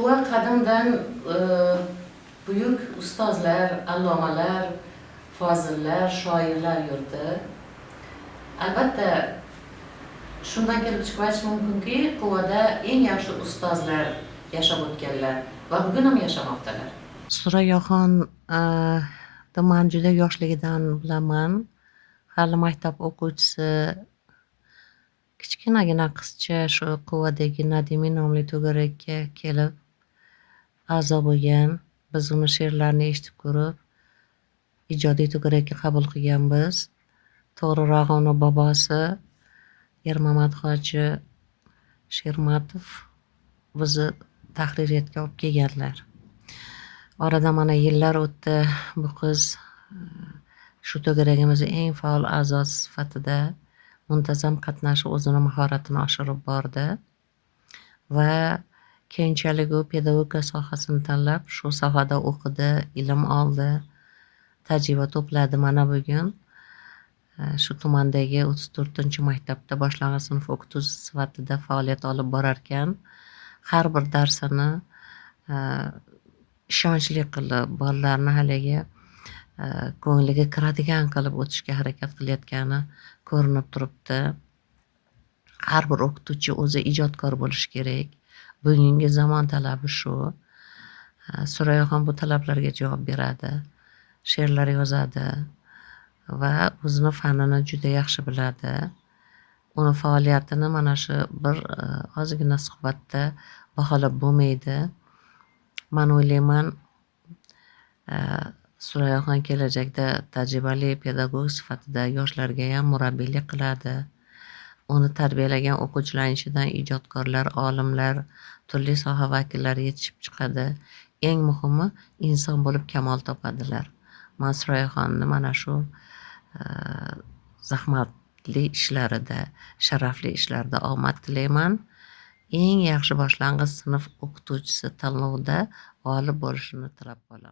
Quva qadimdan buyuk ustozlar, allomalar, fozillar, shoirlar yurdi. Albatta, shundan kelib chiqib aytish mumkinki, Quvada eng yaxshi ustozlar yashab o'tganlar va bugun ham yashamoqdalar. Surayoxon man juda yoshligidan bilaman. Hali maktab o'quvchisi kichkinagina qizcha shu Quvadagi Nadimiy nomli to'garakka kelib a'zo bo'lgan. Biz uni she'rlarini eshitib ko'rib, ijodiy to'garakka qabul qilganmiz. To'g'rirog'i uni bobosi Ermamad hoji Shermatov bizni tahririyatga olib kelganlar. Oradan mana yillar o'tdi. Bu qiz shu to'garagimizning eng faol a'zosi sifatida muntazam qatnashib o'zini mahoratini oshirib bordi va keyinchalik u pedagogika sohasini tanlab shu sohada o'qidi, ilm oldi, tajriba to'pladi. Mana bugun shu tumandagi 34-maktabda boshlang'ich sinf o'qituvchisi sifatida faoliyat olib borarkan, har bir darsini ishonchli qilib, bolalarni haligi ko'ngliga kiradigan qilib o'tishga harakat qilayotgani ko'rinib turibdi. Har bir o'qituvchi o'zi ijodkor bo'lishi kerak. Bugungi zamon talabi shu. Surayoxon bu talablarga javob beradi, she'rlar yozadi va o'zini fanini juda yaxshi biladi. Uni faoliyatini mana shu bir ozgina suhbatda baholab bo'lmaydi. Men o'ylayman, Surayoxon kelajakda tajribali pedagog sifatida yoshlarga ham murabbiylik qiladi. Uni tarbiyalagan o'quvchilarning ichidan ijodkorlar, olimlar, turli soha vakillari yetishib chiqadi. Eng muhimi, inson bo'lib kamol topadilar. Men Surayoxonni mana shu zahmatli ishlarida, sharafli ishlarida omad tilayman. Eng yaxshi boshlang'ich sinf o'qituvchisi tanlovida g'olib bo'lishini tilab qolaman.